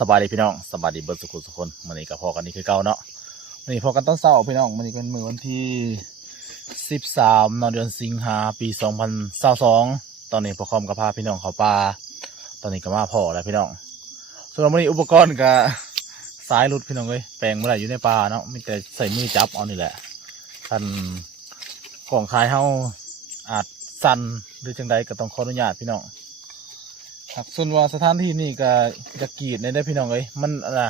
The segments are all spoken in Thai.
สบายดีพี่น้องสบายดีเบิร์ดสุขุสุคนมันนี้กับพอกันนี่คือเก่าเนาะมันนี้พอกันต้นเศร้าพี่น้องมันนี้เป็นมือวันที่สิบสามนเดือนสิงหาปีสองพันเศร้าสองตอนนี้พอคอมกับพาพี่น้องเขาปลาตอนนี้ก็มาพ่อแล้วพี่น้องส่วนวันนี้อุปกรณ์กับสายรุดพี่น้องเลยแปลงเมื่อไหร่อยู่ในปลาเนาะมีแต่ใส่มือจับเอานี่แหละท่านของขายเฮาอาจสั่นหรือจังใดก็ต้องขออนุญาตพี่น้อง ครับส่วนว่าสถานที่นี่ก็จะกรีดในได้พี่น้องเอ้ยมันอะไร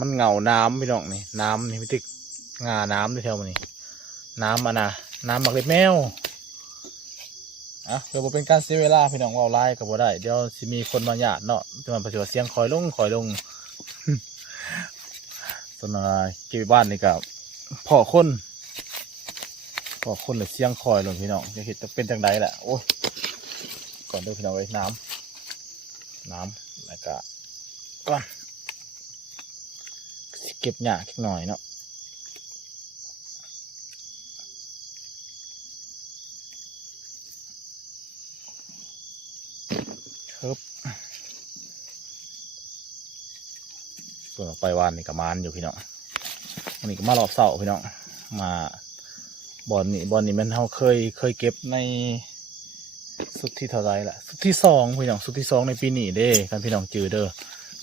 มันเหงาน้ำพี่น้องนี่น้ำนี่พี่ติ๊กงาน้ำที่แถวมันนี่น้ำมันนะน้ำหมักเล็บแมวอะเพื่อบ่เป็นการเสียเวลาพี่น้องเว่าไล่กับบ่ได้เดี๋ยวสิมีคนมาหยาดเนาะจะมันประสิว่าเสียงคอยลงคอยลงสนว่าเก็บบ้านนี่กับพ่อคนพ่อคนเลยเสียงคอยลงพี่น้องจะเห็นจะเป็นจังใดแหละโอ้ย ก่อนด้วยพี่น้องไว้น้ำน้ำแล้วก็ก่อนเก็บหญ้าหน่อยเนาะครับส่วนออกไปวานนี่กับมานอยู่พี่น้องวันนี้ก็มารอบเสาพี่น้องมาบอลนี่บอลนี่มันเขาเคยเคยเก็บใน สุดที่เท่าไรล่ะ สุดที่สองพี่น้องสุดที่สองในปีนี้เด้กันพี่น้องจือเด้อ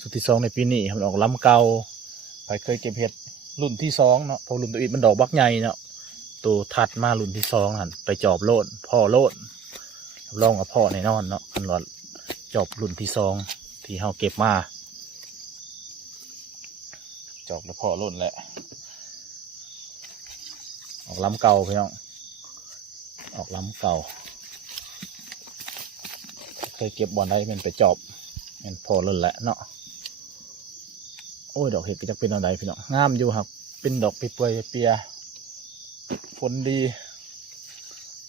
สุดที่สองในปีนี้มันออกลำเก่าไปเคยเก็บเห็ดรุ่นที่สองเนาะพอรุ่นตัวอีกมันดอกบักใหญ่เนาะตัวถัดมารุ่นที่สองหันไปจอบโลดพ่อโลดรับรองกับพ่อแน่นอนเนาะคันรอดจอบรุ่นที่สองที่เฮาเก็บมาจอบแล้วพ่อโลดแหละออกลำเก่าพี่น้องออกลำเก่า ยเก็บบอลได้มันไปจอบมันพอเล่นแหละเนาะโอ้ยดอกเห็ดก็จะเป็นอะไรพี่น้องงามอยู่ครับ เป็นดอกเปื่อยเปียฝนดี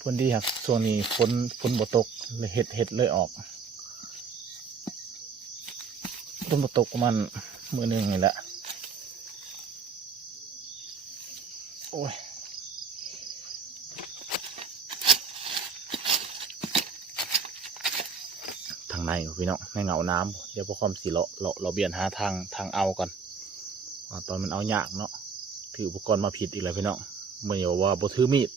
ฝนดีครับช่วงนี้ฝนฝนบตกเลยเห็ดเห็ดเลยออกฝนบตกประมาณมือหนึ่งนี่แหละโอ้ย ทาง ในพี่น้องในเงาน้ำเดี๋ยวพอความสีเลาะเลาะเราเบียนหาทางทางเอาก่อนตอนมันเอายากเนาะถืออุปกรณ์มาผิดอีกแล้วพี่น้องเมื่อว่าบถือมีด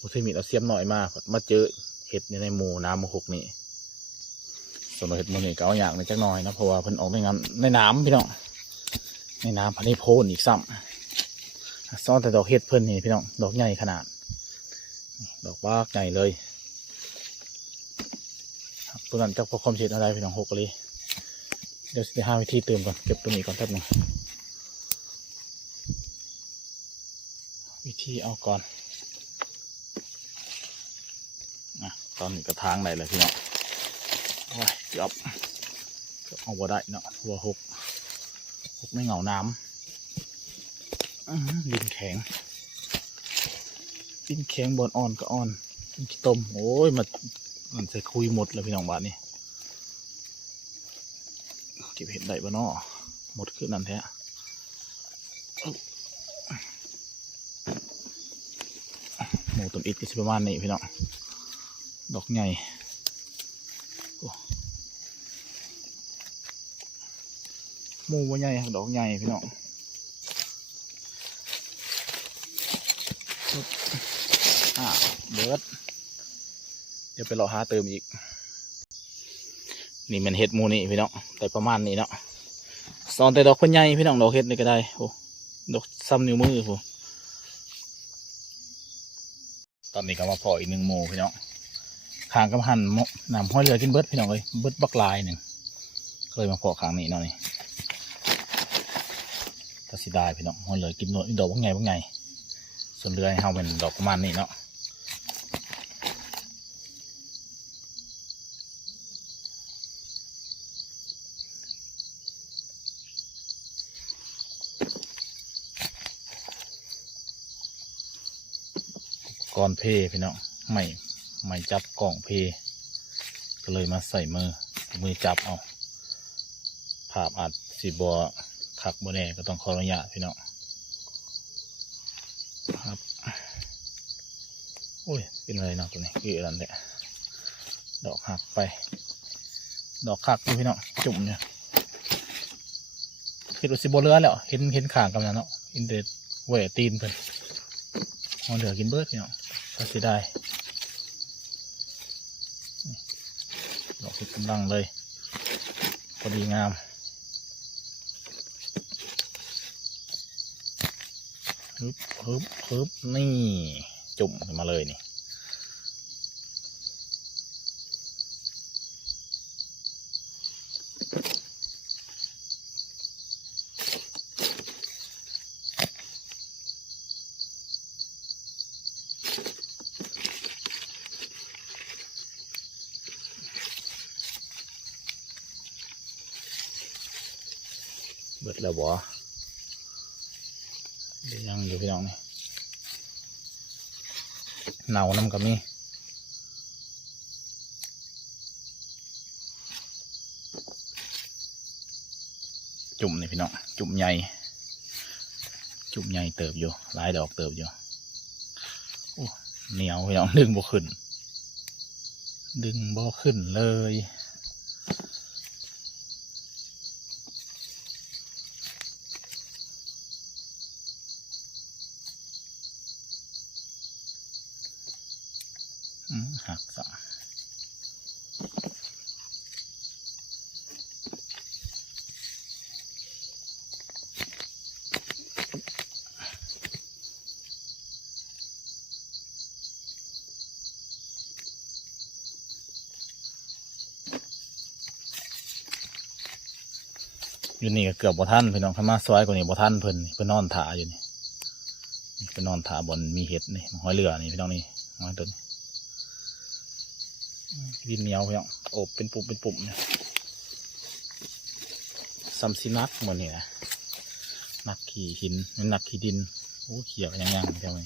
บถือมีดเอาเสียมหน่อยมามาเจอเห็ดอยู่ในหมู่น้ำหกนี่ส่วนเห็ดมันนี่ก็เอายากในจักหน่อยนะเพราะว่าเพิ่นออกในงานในน้ำพี่น้องในน้ำพันนี้โพนอีกซ้ำซ่อนแต่ดอกเห็ดเพิ่นนี่พี่น้องดอกใหญ่ขนาด ดอกบ้ากใหญ่เลย ตัวนั้นจะพอความเสียอะไรพี่น้องหกเลยเดี๋ยวจะหาวิธีเติมก่อนเก็บตัวนี้ก่อนแป๊บนึงวิธีเอาก่อนนะตอนนี้ก็ทางไหนเลยพี่น้องว้ายเกือบเอบเอาบ่ได้เนาะหัวหกหกไม่เหงาน้ำอื้อหือดินแข็งดินแข็งบนอ่อนก็อ่อนดินขี้ต้มโอ้ยมา มันจะคุยหมดแล้วพี่น้องบ้านนี่เก็บเห็ดได้ปะเนาะหมดขึ้นนั่นแท้หมูต้นอิดก็สิประมาณนี้พี่น้องดอกใหญ่โอ้หมูว่าใหญ่ดอกใหญ่พี่น้องอ่าเบิร์ด ดี๋ยวไปรอหาเติมอีก นี่มันเห็ดมูนี่พี่น้องแต่ประมาณนี้เนาะสอนแต่ดอกคนใหญ่พี่น้องดอกเห็ดนี่ก็ได้โอ้ดอกซ้ำนิ้วมือโอ้ตอนนี้ก็มาพออีกหนึ่งหมูพี่น้องขางกำหันหมนำห้อยเรือกินเบิดพี่น้องเลยเบิดบักลายหนึ่งเคยมาพอขางนี้เนาะนี่ก็สิได้พี่น้องห้อยเรือกินหนวดอกบาไงบาไง ส่วนเรือให้เฮาเป็นดอกประมาณนี้เนาะ ก้อนเพพี่น้องไม่ไม่จับกล่องเพก็เลยมาใส่มือมือจับเอาภาพอาจสีบัวคักบัวแน่ก็ต้องขออนุญาตพี่น้องครับโอ้ยเป็นอะไรเนาะตัวนี้คืออะไรเนี่ยดอกหักไป ดอกคักดูพี่น้องจุ่มเนี่ยคิดว่าสิบเรือแล้ว เห็นเห็นข่างกำลังเนาะอินเดเวตีนเพิ่นเอาเหลือกินเบิร์ดพี่น้อง ก็สิได้ดอกที่กำลังเลยพอดีงามฮึบฮึบฮึบนี่จุ่มขึ้นมาเลยนี่ บิดแล้วบ่เดี๋ยวยังอยู่พี่น้องนี่เน่าน้ำกับมีจุ่มนี่พี่น้อง จุ่มใหญ่ จุ่มใหญ่เติบอยู่ หลายดอกเติบอยู่เหนียวพี่น้องดึงบ่ขึ้น ดึงบ่ขึ้นเลย หักสองอยู่นี่ก็เกือบบ่ทันพี่น้องข้ามาซอยกว่านี้บ่ทันเพิ่นเพิ่นนอนถาอยู่นี่เพิ่นนอนถาบนมีเห็ดนี่หอยเรือนี่พี่น้องนี่หอยต้น ดินเหนียวพี่น้องโอบเป็นปุ่มเป็นปุ่มเนี่ยซัมซินักเหมือนนี่นะนักขี่หินหนักขี่ดินโอ้เขียวยังยังเท่าไหร่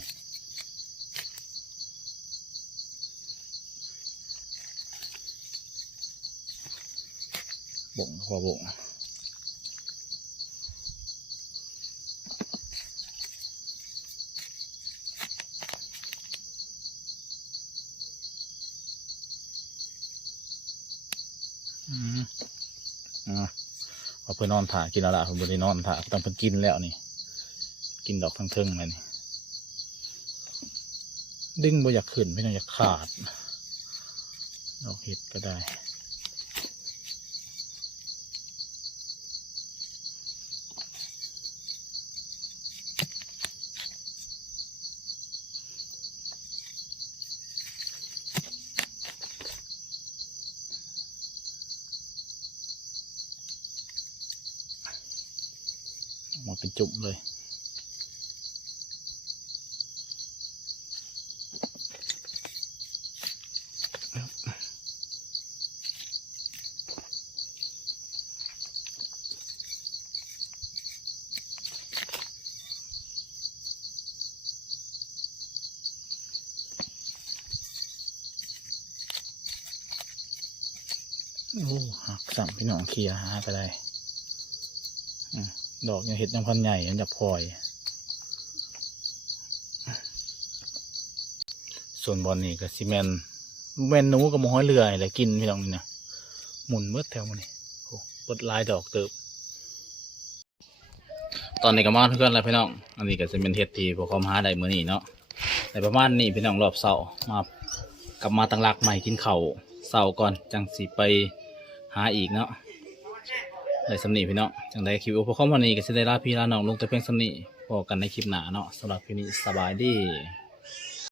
บ่งพอบ่ง อืมอ่าเอาเพื่อนนอนถ่ากินแล้วล่ะผมบรินอนถ่าต้องเพิ่นกินแล้วนี่ กินดอกทั้งเทิงเลยนี่ดึงบ่อยากขึ้นไม่ต้องอยากขาด ดอกเห็ดก็ได้ มาเป็นจุ่มเลย โอ้หักสั่งพี่น้องเคลียร์หาไปได้ ดอกยังเห็ดยังพันใหญ่ยังจะพลอย ส่วนบอลนี่ก็ซีเมนแมนนูกับมห้อยเรืออะไรกินพี่น้องนี่นะหมุนเมื่อแถวมันนี่โอ้ปดลายดอกเติบ ตอนนี้ก็มาเพื่อนแล้วพี่น้อง อันนี้ก็จะเป็นเห็ดที่พวกเขามหาได้เมื่อนี้เนาะในประมาณนี้พี่น้องรอบเสาร์มากลับมาตั้งหลักใหม่กินเข่าเสาร์ก่อนจังสิไปหาอีกเนาะ ได้สำนีพี่น้องจังได้คลิปอุปกรณ์วันนี้ก็จะได้ลาพี่ลาน้องลงแต่เพียงสำนีพอกันในคลิปหน้าเนาะสำหรับคลิปนี้สบายดี